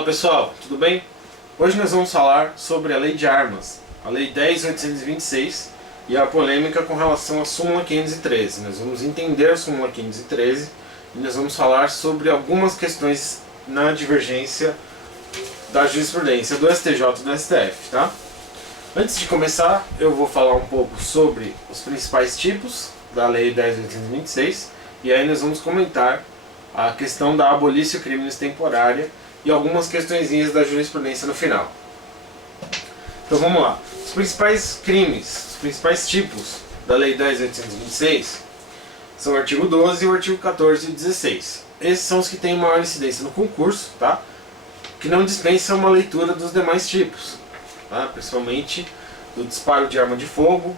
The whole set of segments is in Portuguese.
Fala pessoal, tudo bem? Hoje nós vamos falar sobre a Lei de Armas, a Lei 10.826 e a polêmica com relação à súmula 513. Nós vamos entender a súmula 513 e nós vamos falar sobre algumas questões na divergência da jurisprudência do STJ e do STF, tá? Antes de começar, eu vou falar um pouco sobre os principais tipos da Lei 10.826 e aí nós vamos comentar a questão da abolição criminis temporária e algumas questõezinhas da jurisprudência no final. Então vamos lá. Os principais crimes, os principais tipos da Lei 10.826 são o artigo 12 e o artigo 14 e 16. Esses são os que têm maior incidência no concurso, tá? Que não dispensam uma leitura dos demais tipos, tá? Principalmente do disparo de arma de fogo,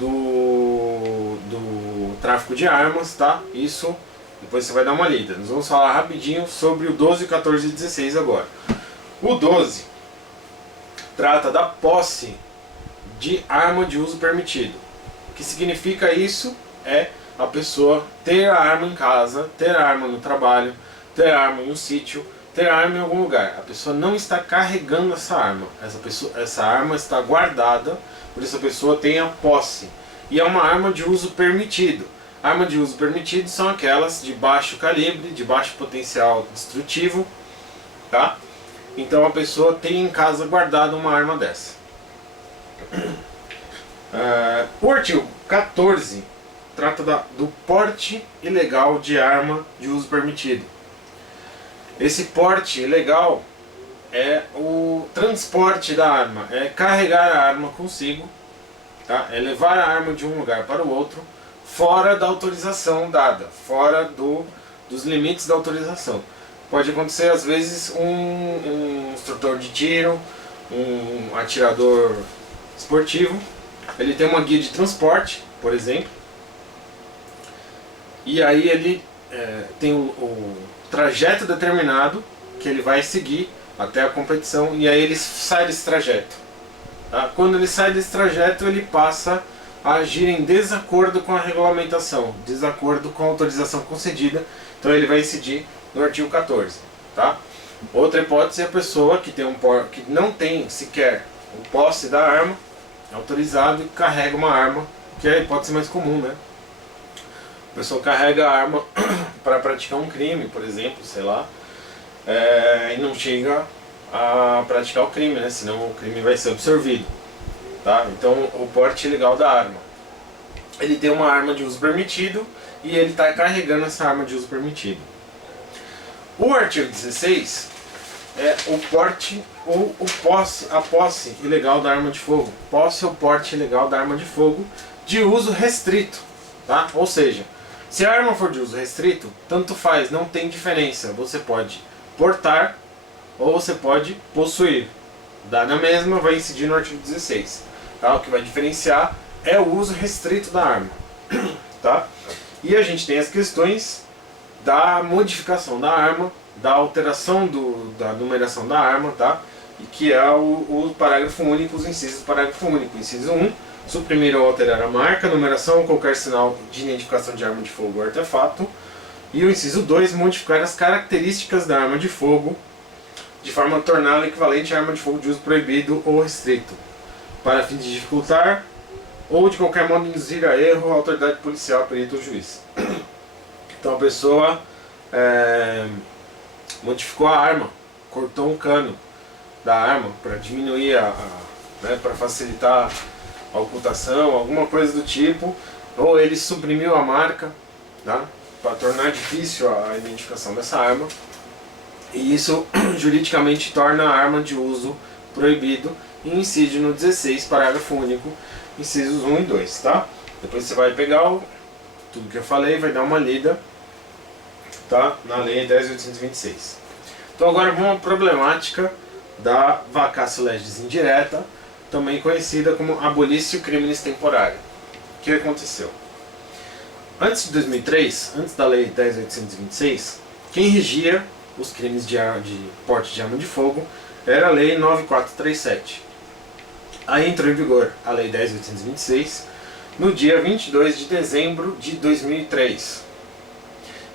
do tráfico de armas, tá? Isso depois você vai dar uma lida. Nós vamos falar rapidinho sobre o 12, 14 e 16 agora. O 12 trata da posse de arma de uso permitido. O que significa isso é a pessoa ter a arma em casa, ter a arma no trabalho, ter a arma em um sítio, ter a arma em algum lugar. A pessoa não está carregando essa arma. Essa arma está guardada, por isso a pessoa tem a posse. E é uma arma de uso permitido. Arma de uso permitido são aquelas de baixo calibre, de baixo potencial destrutivo, tá? Então a pessoa tem em casa guardada uma arma dessa. O artigo 14 trata do porte ilegal de arma de uso permitido. Esse porte ilegal é o transporte da arma, é carregar a arma consigo, tá? É levar a arma de um lugar para o outro, fora da autorização dada, fora dos limites da autorização. Pode acontecer às vezes um instrutor de tiro, um atirador esportivo, ele tem uma guia de transporte, por exemplo, e aí ele tem o trajeto determinado que ele vai seguir até a competição, e aí ele sai desse trajeto, tá? Quando ele sai desse trajeto, ele passa a agir em desacordo com a regulamentação, desacordo com a autorização concedida, então ele vai incidir no artigo 14, tá? Outra hipótese é a pessoa que não tem sequer o posse da arma autorizado e carrega uma arma, que é a hipótese mais comum, né? A pessoa carrega a arma para praticar um crime, por exemplo, sei lá, e não chega a praticar o crime, né? Senão o crime vai ser absorvido. Tá? Então o porte ilegal da arma, ele tem uma arma de uso permitido e ele está carregando essa arma de uso permitido. O artigo 16 é o porte ou a posse ilegal da arma de fogo. Posse ou porte ilegal da arma de fogo de uso restrito, tá? Ou seja, se a arma for de uso restrito, tanto faz, não tem diferença. Você pode portar ou você pode possuir. Dá na mesma, vai incidir no artigo 16. Tá? O que vai diferenciar é o uso restrito da arma. Tá? E a gente tem as questões da modificação da arma, da alteração da numeração da arma, tá? E que é o parágrafo único, os incisos do parágrafo único. Inciso 1, suprimir ou alterar a marca, numeração ou qualquer sinal de identificação de arma de fogo ou artefato. E o inciso 2, modificar as características da arma de fogo de forma a torná-la equivalente à arma de fogo de uso proibido ou restrito, para fim de dificultar ou de qualquer modo induzir a erro a autoridade policial, perito ou juiz. Então a pessoa modificou a arma, cortou um cano da arma para diminuir para facilitar a ocultação, alguma coisa do tipo, ou ele suprimiu a marca, tá? Para tornar difícil a identificação dessa arma. E isso juridicamente torna a arma de uso proibido e incide no 16, parágrafo único, incisos 1 e 2, tá? Depois você vai pegar tudo que eu falei, vai dar uma lida, tá? Na lei 10.826. Então agora vamos à problemática da vacatio legis indireta, também conhecida como abolição criminis temporária. O que aconteceu? Antes de 2003, antes da lei 10.826, quem regia os crimes de porte de arma de fogo era a lei 9437. Aí entrou em vigor a lei 10.826 no dia 22 de dezembro de 2003.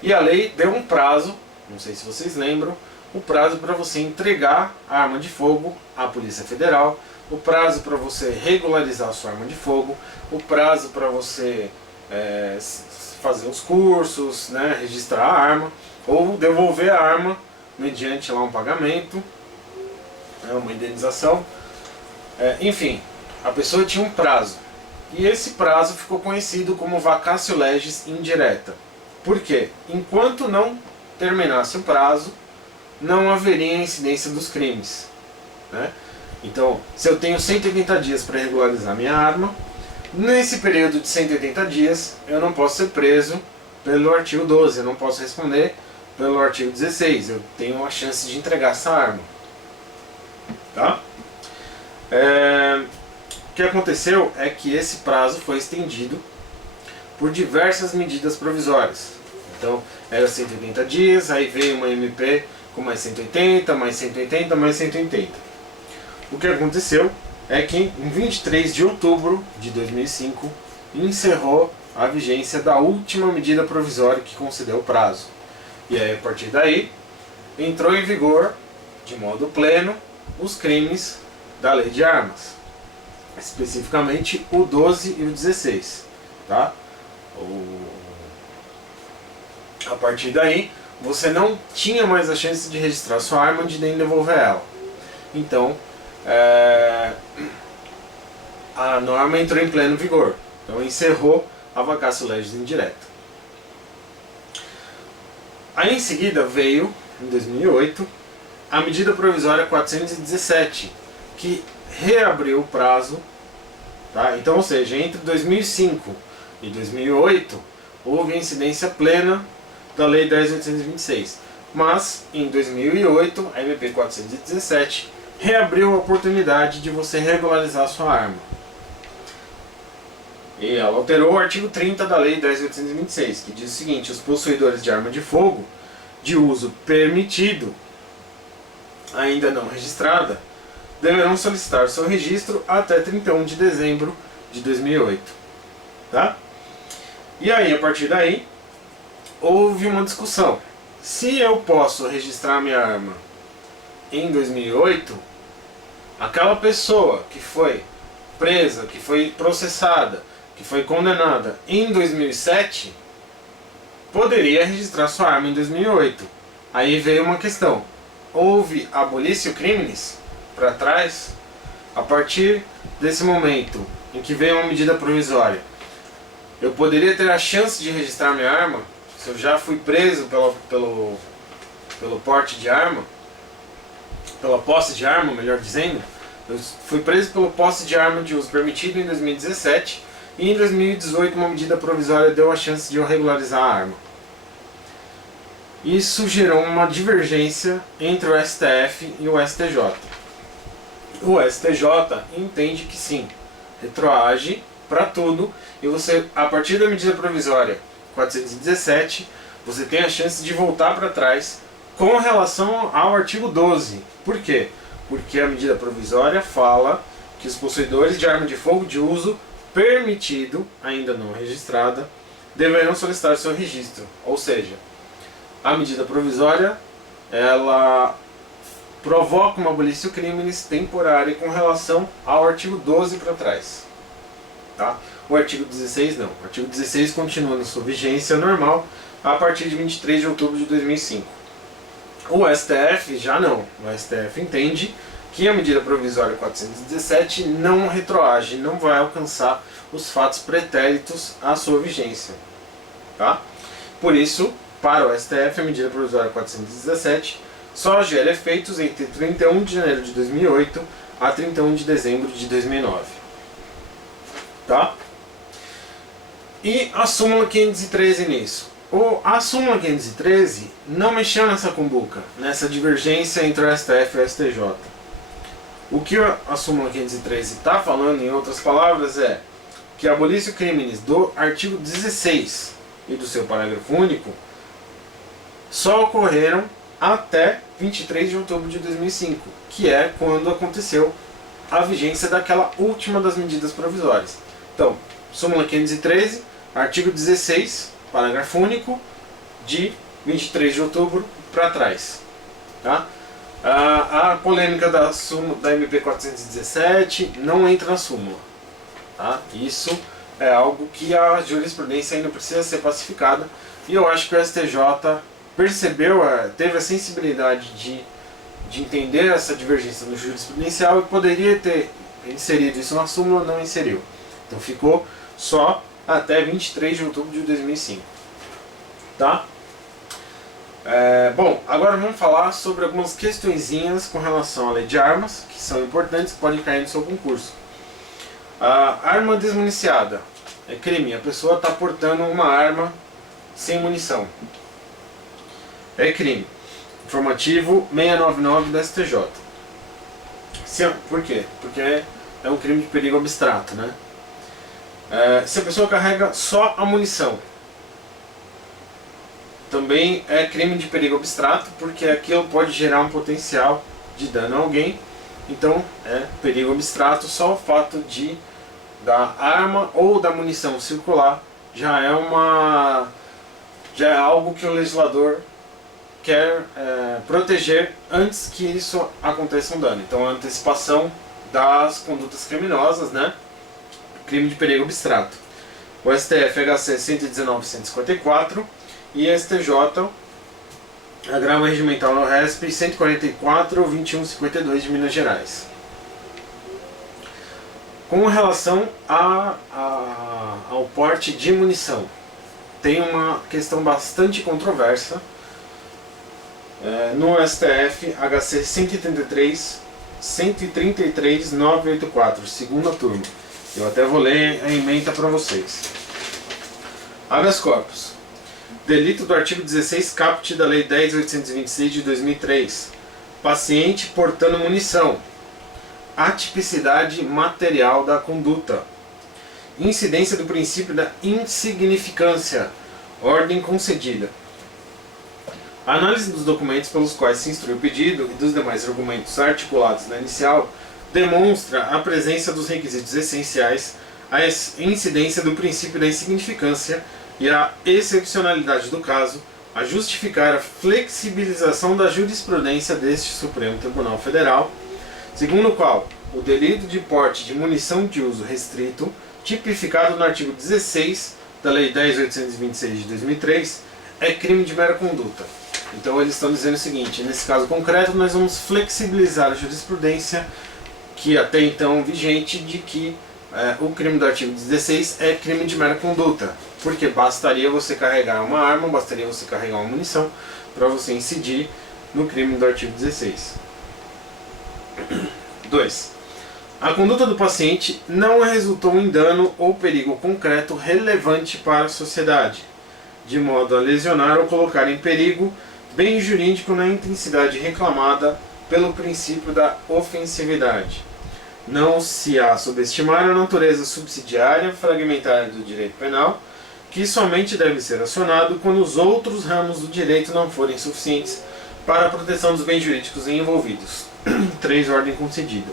E a lei deu um prazo, não sei se vocês lembram, o prazo para você entregar a arma de fogo à Polícia Federal, o prazo para você regularizar a sua arma de fogo, o prazo para você fazer os cursos, né, registrar a arma, ou devolver a arma mediante lá um pagamento, uma indenização. Enfim, a pessoa tinha um prazo. E esse prazo ficou conhecido como vacatio legis indireta. Por quê? Enquanto não terminasse o prazo, não haveria incidência dos crimes, né? Então, se eu tenho 180 dias para regularizar minha arma, nesse período de 180 dias eu não posso ser preso pelo artigo 12, eu não posso responder pelo artigo 16, eu tenho a chance de entregar essa arma. Tá? O que aconteceu é que esse prazo foi estendido por diversas medidas provisórias. Então, era 180 dias, aí veio uma MP com mais 180, mais 180, mais 180. O que aconteceu é que em 23 de outubro de 2005 encerrou a vigência da última medida provisória que concedeu o prazo. E aí, a partir daí, entrou em vigor, de modo pleno, os crimes da Lei de Armas. Especificamente o 12 e o 16. Tá? A partir daí, você não tinha mais a chance de registrar sua arma e nem devolver ela. Então, a norma entrou em pleno vigor. Então, encerrou a vacatio legis indireta. Aí, em seguida, veio, em 2008, a medida provisória 417, que reabriu o prazo. Tá? Então, ou seja, entre 2005 e 2008, houve a incidência plena da Lei 10.826. Mas, em 2008, a MP 417 reabriu a oportunidade de você regularizar a sua arma. E ela alterou o artigo 30 da Lei 10.826, que diz o seguinte: os possuidores de arma de fogo de uso permitido, ainda não registrada, deverão solicitar seu registro até 31 de dezembro de 2008. Tá? E aí, a partir daí, houve uma discussão. Se eu posso registrar minha arma em 2008, aquela pessoa que foi presa, que foi processada, que foi condenada em 2007, poderia registrar sua arma em 2008. Aí veio uma questão: houve abolício criminis para trás? A partir desse momento em que veio uma medida provisória, eu poderia ter a chance de registrar minha arma? Se eu já fui preso pelo porte de arma, pela posse de arma, melhor dizendo, eu fui preso pelo posse de arma de uso permitido em 2017, e em 2018 uma medida provisória deu a chance de eu regularizar a arma. Isso gerou uma divergência entre o STF e o STJ. O STJ entende que sim, retroage para tudo, e você, a partir da medida provisória 417, você tem a chance de voltar para trás com relação ao artigo 12. Por quê? Porque a medida provisória fala que os possuidores de arma de fogo de uso permitido, ainda não registrada, deverão solicitar seu registro. Ou seja, a medida provisória, ela provoca uma abolício criminis temporária com relação ao artigo 12 para trás. Tá? O artigo 16 não. O artigo 16 continua na sua vigência normal a partir de 23 de outubro de 2005. O STF já não. O STF entende que a medida provisória 417 não retroage, não vai alcançar os fatos pretéritos à sua vigência. Tá? Por isso, para o STF, a medida provisória 417 só gera efeitos entre 31 de janeiro de 2008 a 31 de dezembro de 2009. Tá? E a súmula 513 nisso? A súmula 513 não mexeu nessa cumbuca, nessa divergência entre o STF e o STJ. O que a súmula 513 está falando, em outras palavras, é que a abolício criminis do artigo 16 e do seu parágrafo único só ocorreram até 23 de outubro de 2005, que é quando aconteceu a vigência daquela última das medidas provisórias. Então, súmula 513, artigo 16, parágrafo único, de 23 de outubro para trás. Tá? A polêmica da MP 417 não entra na súmula. Tá? Isso é algo que a jurisprudência ainda precisa ser pacificada, e eu acho que o STJ percebeu, teve a sensibilidade de entender essa divergência no jurisprudencial e poderia ter inserido isso na súmula, não inseriu. Então ficou só até 23 de outubro de 2005. Tá? Bom, agora vamos falar sobre algumas questõezinhas com relação à lei de armas, que são importantes, que podem cair no seu concurso. A arma desmuniciada é crime. A pessoa está portando uma arma sem munição. É crime. Informativo 699 da STJ. Por quê? Porque é um crime de perigo abstrato, né? Se a pessoa carrega só a munição, também é crime de perigo abstrato, porque aquilo pode gerar um potencial de dano a alguém. Então é perigo abstrato. Só o fato da arma ou da munição circular já é algo que o legislador quer proteger antes que isso aconteça um dano. Então a antecipação das condutas criminosas, né? Crime de perigo abstrato. O STF HC 119.154 e STJ Agravo Regimental no RESP 144.2152 de Minas Gerais. Com relação ao porte de munição, tem uma questão bastante controversa no STF HC 133.984, segunda turma. Eu até vou ler a ementa para vocês. Habeas corpus. Delito do artigo 16 caput da Lei 10.826 de 2003. Paciente portando munição. Atipicidade material da conduta. Incidência do princípio da insignificância. Ordem concedida. A análise dos documentos pelos quais se instrui o pedido e dos demais argumentos articulados na inicial demonstra a presença dos requisitos essenciais, a incidência do princípio da insignificância e a excepcionalidade do caso, a justificar a flexibilização da jurisprudência deste Supremo Tribunal Federal, segundo o qual o delito de porte de munição de uso restrito, tipificado no artigo 16 da Lei 10.826 de 2003, é crime de mera conduta. Então eles estão dizendo o seguinte: nesse caso concreto nós vamos flexibilizar a jurisprudência que até então vigente de que o crime do artigo 16 é crime de mera conduta, porque bastaria você carregar uma arma, bastaria você carregar uma munição para você incidir no crime do artigo 16. 2. A conduta do paciente não resultou em dano ou perigo concreto relevante para a sociedade, de modo a lesionar ou colocar em perigo bem jurídico na intensidade reclamada pelo princípio da ofensividade. Não se há subestimar a natureza subsidiária fragmentária do direito penal, que somente deve ser acionado quando os outros ramos do direito não forem suficientes para a proteção dos bens jurídicos envolvidos. 3. Ordem concedida.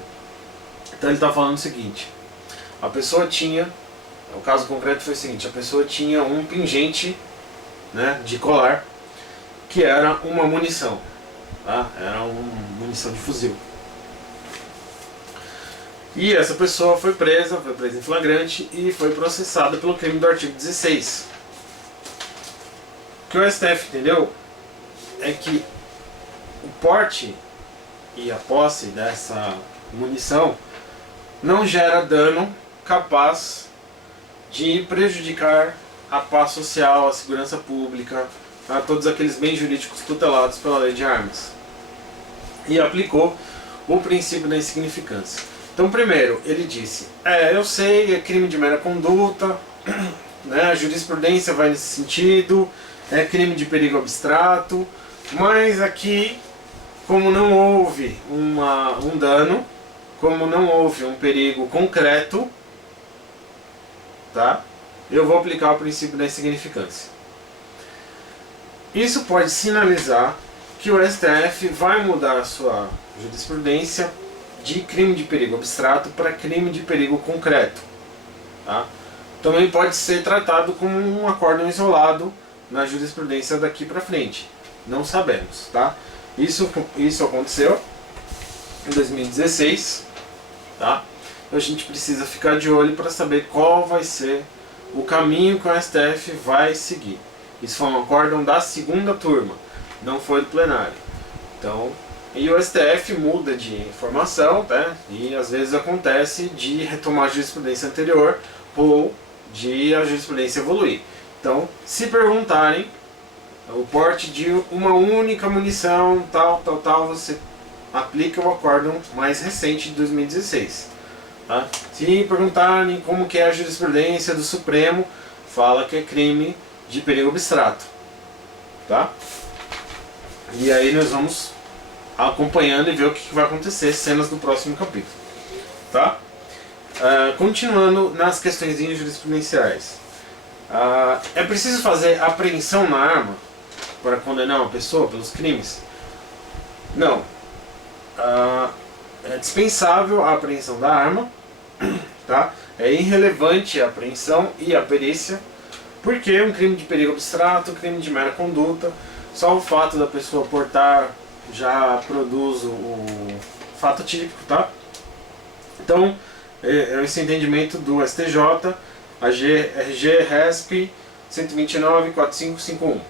Então ele está falando o seguinte: a pessoa tinha, o caso concreto foi o seguinte, a pessoa tinha um pingente, né, de colar, que era uma munição, tá? Era uma munição de fuzil. E essa pessoa foi presa em flagrante e foi processada pelo crime do artigo 16. O que o STF entendeu é que o porte e a posse dessa munição não gera dano capaz de prejudicar a paz social, a segurança pública, a todos aqueles bens jurídicos tutelados pela lei de armas. E aplicou o princípio da insignificância. Então, primeiro, ele disse: eu sei, é crime de mera conduta, né, a jurisprudência vai nesse sentido, é crime de perigo abstrato, mas aqui, como não houve um dano, como não houve um perigo concreto, tá? Eu vou aplicar o princípio da insignificância. Isso pode sinalizar que o STF vai mudar a sua jurisprudência de crime de perigo abstrato para crime de perigo concreto, tá? Também pode ser tratado como um acórdão isolado na jurisprudência daqui para frente. Não sabemos, tá? Isso aconteceu em 2016, tá? A gente precisa ficar de olho para saber qual vai ser o caminho que o STF vai seguir. Isso foi um acórdão da segunda turma, não foi do plenário. Então, e o STF muda de informação, tá? E às vezes acontece de retomar a jurisprudência anterior ou de a jurisprudência evoluir. Então, se perguntarem o porte de uma única munição, tal, você aplica o acórdão mais recente de 2016. Tá? Se perguntarem como que é a jurisprudência do Supremo, fala que é crime de perigo abstrato. Tá? E aí nós vamos acompanhando e ver o que vai acontecer, cenas do próximo capítulo. Tá? Continuando nas questões jurisprudenciais. É preciso fazer apreensão na arma para condenar uma pessoa pelos crimes? Não. É dispensável a apreensão da arma, tá? É irrelevante a apreensão e a perícia, porque é um crime de perigo abstrato, crime de mera conduta. Só o fato da pessoa portar já produz o fato típico, tá? Então, esse entendimento do STJ, a RG RESP 129.4551.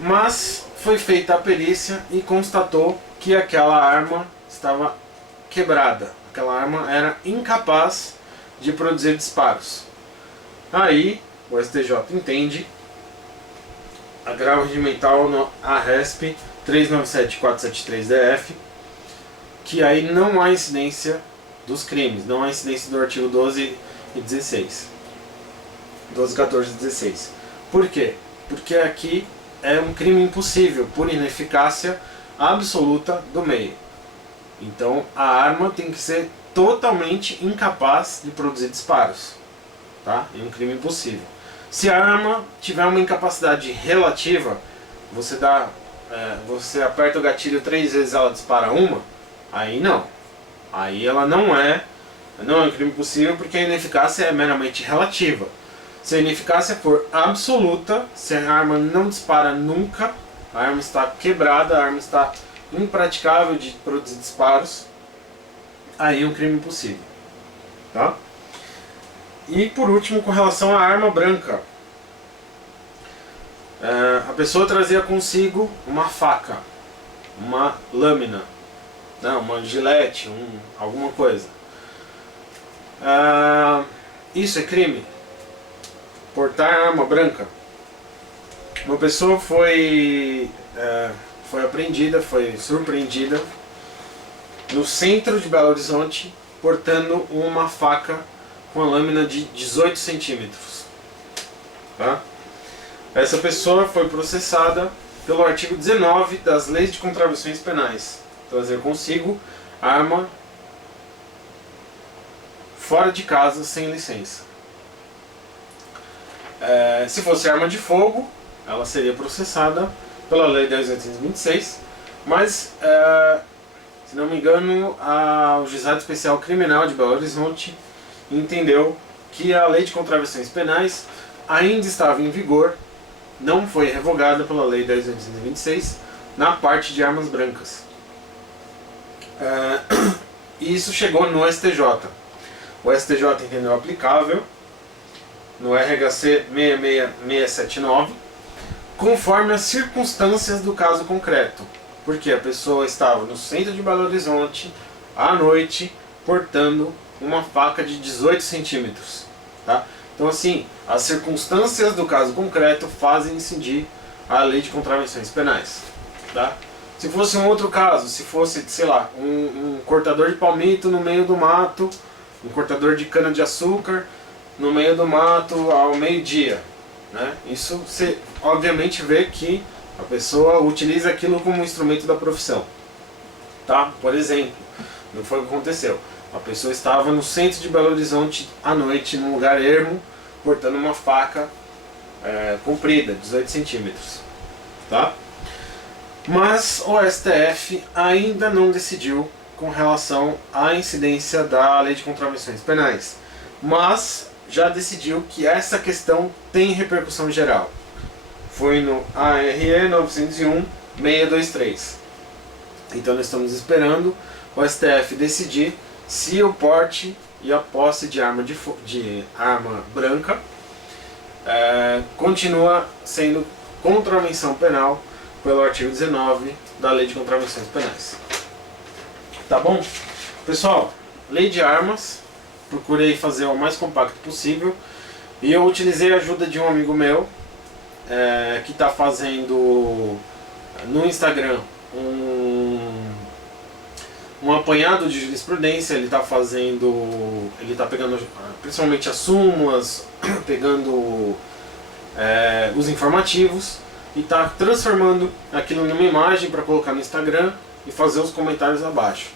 Mas foi feita a perícia e constatou que aquela arma estava quebrada. Aquela arma era incapaz de produzir disparos. Aí o STJ entende, agravo regimental no ARESP 397.473-DF, que aí não há incidência dos crimes, não há incidência do artigo 12 e 16. 12, 14 e 16. Por quê? Porque aqui é um crime impossível por ineficácia absoluta do meio. Então a arma tem que ser totalmente incapaz de produzir disparos, tá? É um crime impossível. Se a arma tiver uma incapacidade relativa, você aperta o gatilho 3 vezes, ela dispara uma, aí não. Aí ela não é um crime possível, porque a ineficácia é meramente relativa. Se a ineficácia for absoluta, se a arma não dispara nunca, a arma está quebrada, a arma está impraticável de produzir disparos, aí é um crime impossível. Tá? E por último, com relação à arma branca. A pessoa trazia consigo uma faca, uma lâmina, uma gilete, alguma coisa. Isso é crime? Portar arma branca? Uma pessoa foi apreendida, foi surpreendida no centro de Belo Horizonte portando uma faca com a lâmina de 18 centímetros. Tá? Essa pessoa foi processada pelo artigo 19 das Leis de Contravenções Penais. Trazer consigo arma fora de casa sem licença. Se fosse arma de fogo, ela seria processada pela Lei 10.826, mas, se não me engano, o Juizado Especial Criminal de Belo Horizonte entendeu que a Lei de Contravenções Penais ainda estava em vigor, não foi revogada pela Lei 10.826 na parte de armas brancas. E isso chegou no STJ. O STJ entendeu aplicável no RHC 66679, conforme as circunstâncias do caso concreto. Porque a pessoa estava no centro de Belo Horizonte, à noite, portando uma faca de 18 centímetros. Tá? Então assim, as circunstâncias do caso concreto fazem incidir a Lei de Contravenções Penais. Tá? Se fosse um outro caso, se fosse, sei lá, um cortador de palmito no meio do mato, um cortador de cana de açúcar no meio do mato ao meio-dia, né? Isso você obviamente vê que a pessoa utiliza aquilo como instrumento da profissão. Tá? Por exemplo, não foi o que aconteceu. A pessoa estava no centro de Belo Horizonte à noite, num lugar ermo, portando uma faca comprida, 18 centímetros. Tá? Mas o STF ainda não decidiu com relação à incidência da Lei de Contravenções Penais, mas já decidiu que essa questão tem repercussão geral. Foi no ARE 901 623. Então nós estamos esperando o STF decidir se o porte e a posse de arma branca continua sendo contravenção penal pelo artigo 19 da Lei de Contravenções Penais. Tá bom? Pessoal, lei de armas, procurei fazer o mais compacto possível e eu utilizei a ajuda de um amigo meu que está fazendo no Instagram um apanhado de jurisprudência. Ele está pegando principalmente as súmulas, pegando os informativos e está transformando aquilo numa imagem para colocar no Instagram e fazer os comentários abaixo.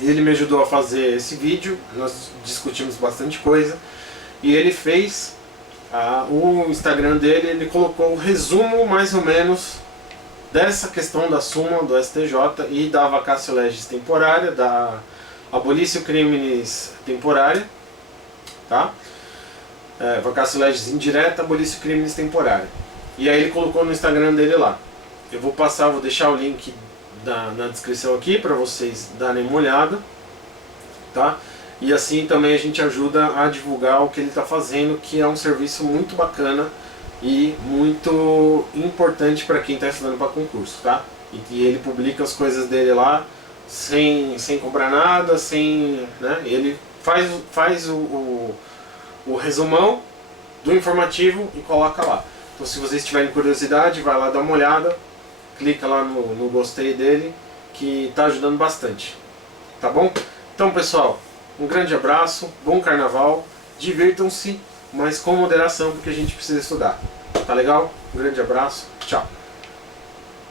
Ele me ajudou a fazer esse vídeo, nós discutimos bastante coisa e ele fez o Instagram dele, ele colocou o resumo mais ou menos dessa questão da súmula do STJ e da vacatio legis temporária, da abolição criminis temporária, tá? Vacatio legis indireta, abolição criminis temporária. E aí ele colocou no Instagram dele lá. Eu vou deixar o link na descrição aqui para vocês darem uma olhada, tá? E assim também a gente ajuda a divulgar o que ele está fazendo, que é um serviço muito bacana e muito importante para quem está estudando para concurso, tá? E ele publica as coisas dele lá sem cobrar nada, né? Ele faz o resumão do informativo e coloca lá. Então se vocês tiverem curiosidade, vai lá dar uma olhada, clica lá no gostei dele, que está ajudando bastante, tá bom? Então pessoal, um grande abraço, bom carnaval, divirtam-se, mas com moderação, porque a gente precisa estudar. Tá legal? Um grande abraço, tchau!